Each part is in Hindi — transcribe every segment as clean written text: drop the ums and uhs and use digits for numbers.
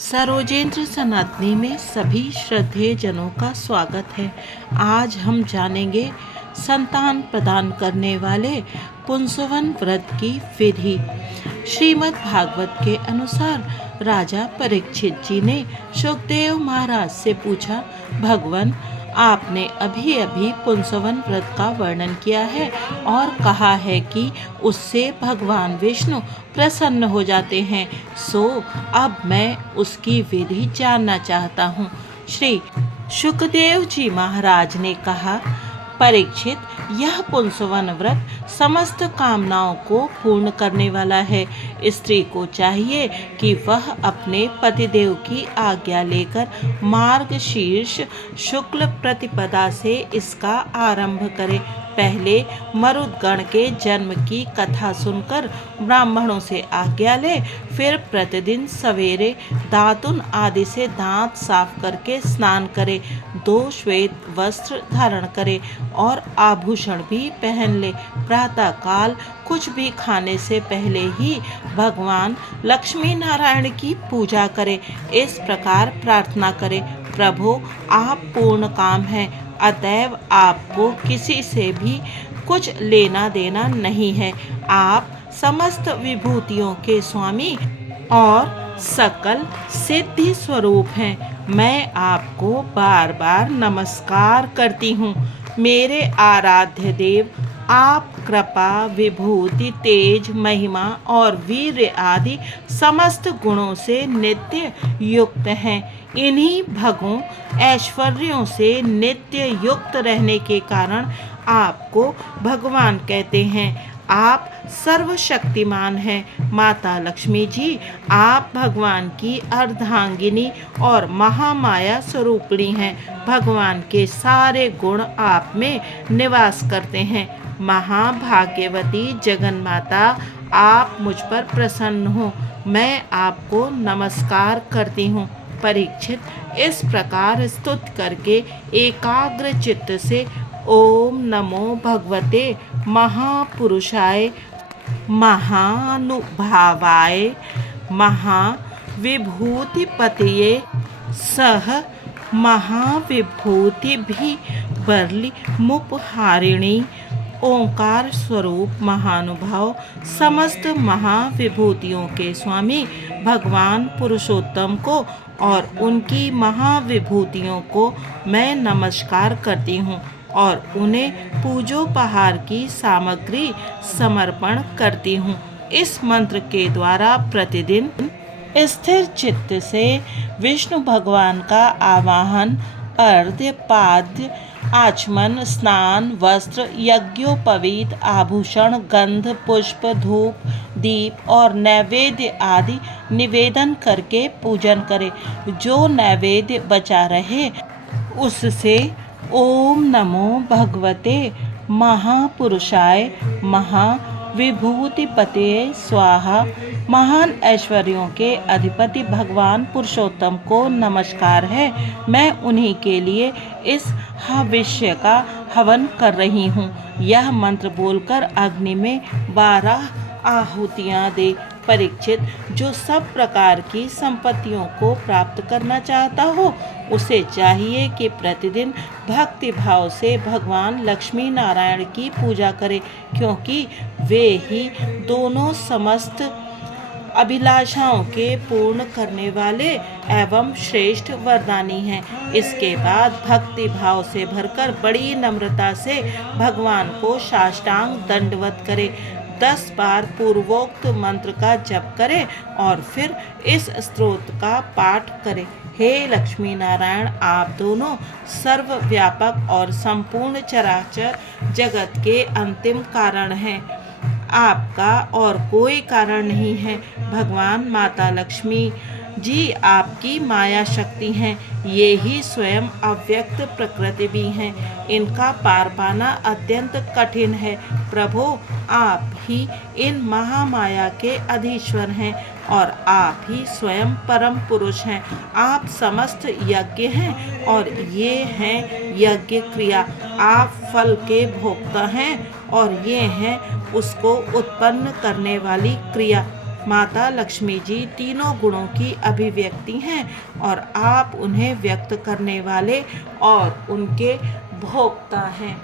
सरोजेंद्र सनातनी में सभी श्रद्धेय जनों का स्वागत है। आज हम जानेंगे संतान प्रदान करने वाले पुंसवन व्रत की विधि। श्रीमद् भागवत के अनुसार राजा परीक्षित जी ने शुकदेव महाराज से पूछा, भगवान, आपने अभी अभी पुंसवन व्रत का वर्णन किया है और कहा है कि उससे भगवान विष्णु प्रसन्न हो जाते हैं, सो अब मैं उसकी विधि जानना चाहता हूँ। श्री शुकदेव जी महाराज ने कहा, परीक्षित, यह पुंसवन व्रत समस्त कामनाओं को पूर्ण करने वाला है। स्त्री को चाहिए कि वह अपने पतिदेव की आज्ञा लेकर मार्गशीर्ष शुक्ल प्रतिपदा से इसका आरंभ करे। पहले मरुदगण के जन्म की कथा सुनकर ब्राह्मणों से आज्ञा ले, फिर प्रतिदिन सवेरे दातुन आदि से दांत साफ करके स्नान करे, 2 श्वेत वस्त्र धारण करे और आभूषण भी पहन ले। प्रातः काल कुछ भी खाने से पहले ही भगवान लक्ष्मी नारायण की पूजा करे। इस प्रकार प्रार्थना करे, प्रभु, आप पूर्ण काम हैं, अतएव आपको किसी से भी कुछ लेना देना नहीं है। आप समस्त विभूतियों के स्वामी और सकल सिद्धि स्वरूप हैं। मैं आपको बार बार नमस्कार करती हूँ। मेरे आराध्य देव, आप कृपा, विभूति, तेज, महिमा और वीर्य आदि समस्त गुणों से नित्य युक्त हैं। इन्हीं भगों ऐश्वर्यों से नित्य युक्त रहने के कारण आपको भगवान कहते हैं। आप सर्वशक्तिमान हैं। माता लक्ष्मी जी, आप भगवान की अर्धांगिनी और महामाया स्वरूपिणी हैं। भगवान के सारे गुण आप में निवास करते हैं। महाभाग्यवती जगन्माता, आप मुझ पर प्रसन्न हो। मैं आपको नमस्कार करती हूँ। परीक्षित, इस प्रकार स्तुति करके एकाग्र चित्त से ओम नमो भगवते महापुरुषाय महानुभावाय महाविभूतिपतये सह महाविभूति भी बरली मुपहारिणी ओंकार स्वरूप महानुभाव समस्त महाविभूतियों के स्वामी भगवान पुरुषोत्तम को और उनकी महाविभूतियों को मैं नमस्कार करती हूँ और उन्हें पूजोपहार की सामग्री समर्पण करती हूँ। इस मंत्र के द्वारा प्रतिदिन स्थिर चित्त से विष्णु भगवान का आवाहन, अर्घ्य, पाद्य, आचमन, स्नान, वस्त्र, यज्ञोपवीत, आभूषण, गंध, पुष्प, धूप, दीप और नैवेद्य आदि निवेदन करके पूजन करे। जो नैवेद्य बचा रहे उससे ओम नमो भगवते महापुरुषाय महाविभूतिपतये स्वाहा महान ऐश्वर्यों के अधिपति भगवान पुरुषोत्तम को नमस्कार है। मैं उन्हीं के लिए इस हविष्य का हवन कर रही हूँ। यह मंत्र बोलकर अग्नि में 12 आहुतियाँ दे। परीक्षित, जो सब प्रकार की संपत्तियों को प्राप्त करना चाहता हो, उसे चाहिए कि प्रतिदिन भक्ति भाव से भगवान लक्ष्मी नारायण की पूजा करे, क्योंकि वे ही दोनों समस्त अभिलाषाओं के पूर्ण करने वाले एवं श्रेष्ठ वरदानी हैं। इसके बाद भक्ति भाव से भरकर बड़ी नम्रता से भगवान को साष्टांग दंडवत करे। 10 बार पूर्वोक्त मंत्र का जप करे और फिर इस स्तोत्र का पाठ करे। हे लक्ष्मी नारायण, आप दोनों सर्वव्यापक और संपूर्ण चराचर जगत के अंतिम कारण हैं। आपका और कोई कारण नहीं है। भगवान माता लक्ष्मी जी आपकी माया शक्ति हैं। ये ही स्वयं अव्यक्त प्रकृति भी हैं। इनका पार पाना अत्यंत कठिन है। प्रभु, आप ही इन महामाया के अधीश्वर हैं और आप ही स्वयं परम पुरुष हैं। आप समस्त यज्ञ हैं और ये हैं यज्ञ क्रिया। आप फल के भोक्ता हैं और ये हैं उसको उत्पन्न करने वाली क्रिया। माता लक्ष्मी जी तीनों गुणों की अभिव्यक्ति हैं और आप उन्हें व्यक्त करने वाले और उनके भोक्ता हैं।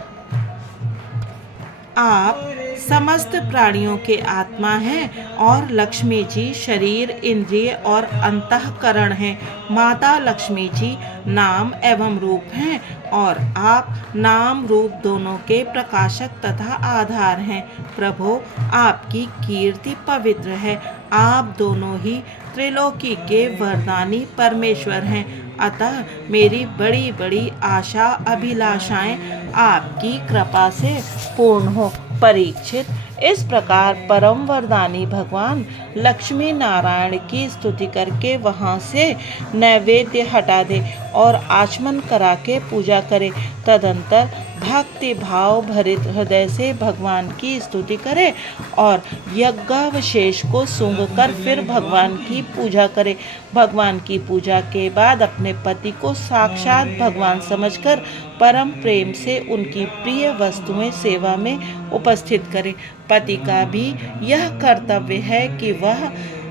आप समस्त प्राणियों के आत्मा हैं और लक्ष्मी जी शरीर, इंद्रिय और अंतःकरण हैं। माता लक्ष्मी जी नाम एवं रूप हैं और आप नाम रूप दोनों के प्रकाशक तथा आधार हैं। प्रभु, आपकी कीर्ति पवित्र है। आप दोनों ही त्रिलोकी के वरदानी परमेश्वर हैं। अतः मेरी बड़ी बड़ी आशा अभिलाषाएं आपकी कृपा से पूर्ण हो। परीक्षित, इस प्रकार परम वरदानी भगवान लक्ष्मी नारायण की स्तुति करके वहां से नैवेद्य हटा दे और आचमन करा के पूजा करे। तदंतर भक्ति भाव भरित हृदय से भगवान की स्तुति करे और यज्ञावशेष को सूंघ कर फिर भगवान की पूजा करे। भगवान की पूजा के बाद अपने पति को साक्षात भगवान समझकर परम प्रेम से उनकी प्रिय वस्तुएं सेवा में उपस्थित करे। पति का भी यह कर्तव्य है कि वह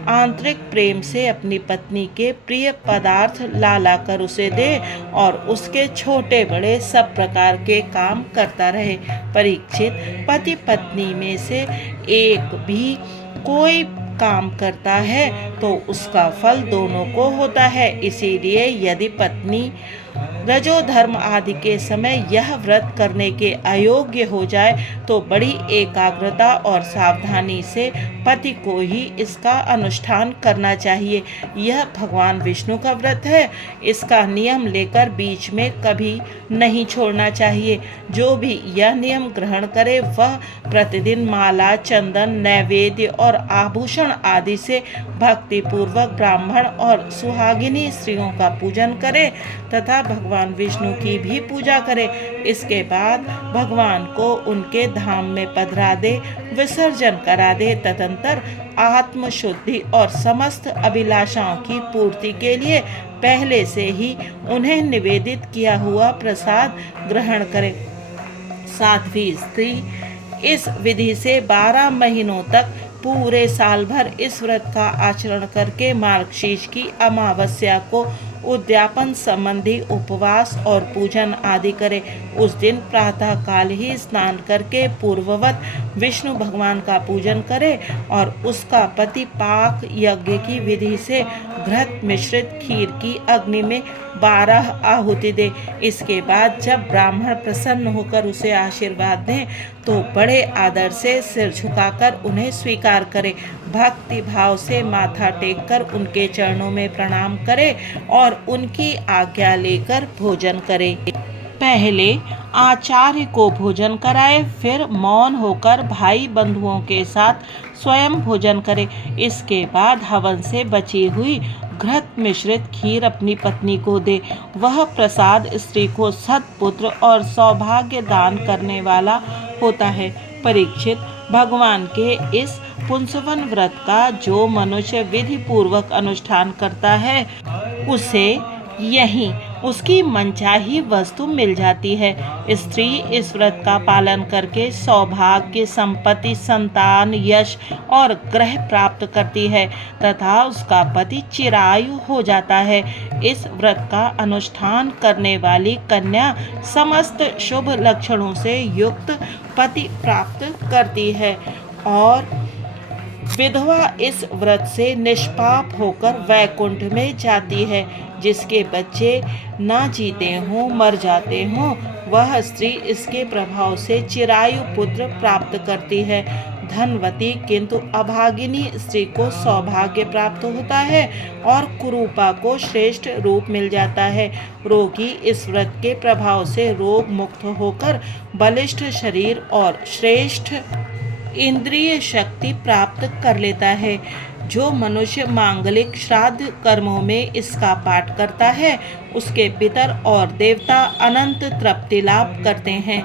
आंतरिक प्रेम से अपनी पत्नी के प्रिय पदार्थ ला कर उसे दे और उसके छोटे बड़े सब प्रकार के काम करता रहे। परीक्षित, पति पत्नी में से एक भी कोई काम करता है तो उसका फल दोनों को होता है। इसीलिए यदि पत्नी रजोधर्म आदि के समय यह व्रत करने के अयोग्य हो जाए तो बड़ी एकाग्रता और सावधानी से पति को ही इसका अनुष्ठान करना चाहिए। यह भगवान विष्णु का व्रत है। इसका नियम लेकर बीच में कभी नहीं छोड़ना चाहिए। जो भी यह नियम ग्रहण करे वह प्रतिदिन माला, चंदन, नैवेद्य और आभूषण आदि से भक्ति पूर्वक ब्राह्मण और सुहागिनी स्त्रियों का पूजन करे तथा भगवान विष्णु की भी पूजा करे। इसके बाद भगवान को उनके धाम में पधरा दे, विसर्जन करा दे। तदंतर आत्मशुद्धि और समस्त अभिलाषाओं की पूर्ति के लिए पहले से ही उन्हें निवेदित किया हुआ प्रसाद ग्रहण करे। साध्वी स्त्री इस विधि से 12 महीनों तक पूरे साल भर इस व्रत का आचरण करके मार्गशीर्ष की अमावस्या को उद्यापन संबंधी उपवास और पूजन आदि करे। उस दिन प्रातः काल ही स्नान करके पूर्ववत विष्णु भगवान का पूजन करे और उसका पति पाक यज्ञ की विधि से घृत मिश्रित खीर की अग्नि में 12 आहुति दे। इसके बाद जब ब्राह्मण प्रसन्न होकर उसे आशीर्वाद दें तो बड़े आदर से सिर झुकाकर उन्हें स्वीकार करे। भक्ति भाव से माथा टेककर उनके चरणों में प्रणाम करे और उनकी आज्ञा लेकर भोजन करे। पहले आचार्य को भोजन कराए, फिर मौन होकर भाई बंधुओं के साथ स्वयं भोजन करे। इसके बाद हवन से बची हुई घृत मिश्रित खीर अपनी पत्नी को दे। वह प्रसाद स्त्री को सत्पुत्र और सौभाग्य दान करने वाला होता है। परीक्षित, भगवान के इस पुंसवन व्रत का जो मनुष्य विधि पूर्वक अनुष्ठान करता है उसे यही उसकी मनचाही वस्तु मिल जाती है। स्त्री इस व्रत का पालन करके सौभाग्य, संपत्ति, संतान, यश और ग्रह प्राप्त करती है तथा उसका पति चिरायु हो जाता है। इस व्रत का अनुष्ठान करने वाली कन्या समस्त शुभ लक्षणों से युक्त पति प्राप्त करती है और विधवा इस व्रत से निष्पाप होकर वैकुंठ में जाती है। जिसके बच्चे ना जीते हों, मर जाते हों, वह स्त्री इसके प्रभाव से चिरायु पुत्र प्राप्त करती है। धनवती किंतु अभागिनी स्त्री को सौभाग्य प्राप्त होता है और कुरूपा को श्रेष्ठ रूप मिल जाता है। रोगी इस व्रत के प्रभाव से रोग मुक्त होकर बलिष्ठ शरीर और श्रेष्ठ इंद्रिय शक्ति प्राप्त कर लेता है। जो मनुष्य मांगलिक श्राद्ध कर्मों में इसका पाठ करता है उसके पितर और देवता अनंत तृप्ति लाभ करते हैं।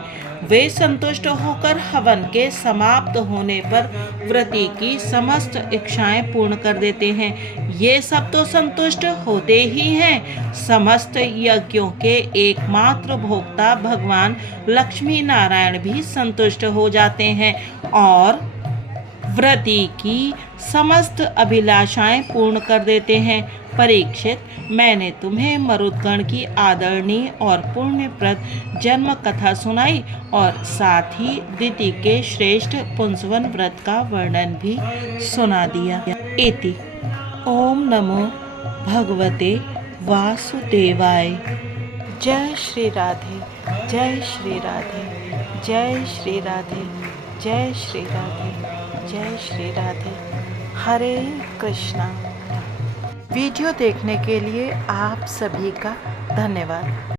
वे संतुष्ट होकर हवन के समाप्त होने पर व्रती की समस्त इच्छाएं पूर्ण कर देते हैं। ये सब तो संतुष्ट होते ही हैं। समस्त यज्ञों के एकमात्र भोक्ता भगवान लक्ष्मी नारायण भी संतुष्ट हो जाते हैं और व्रती की समस्त अभिलाषाएं पूर्ण कर देते हैं। परीक्षित, मैंने तुम्हें मरुदगण की आदरणीय और पुण्यप्रद जन्म कथा सुनाई और साथ ही दिति के श्रेष्ठ पुंसवन व्रत का वर्णन भी सुना दिया। इति। ओम नमो भगवते वासुदेवाय। जय श्री राधे, जय श्री राधे, जय श्री राधे, जय श्री राधे, जय श्री राधे। हरे कृष्णा। वीडियो देखने के लिए आप सभी का धन्यवाद।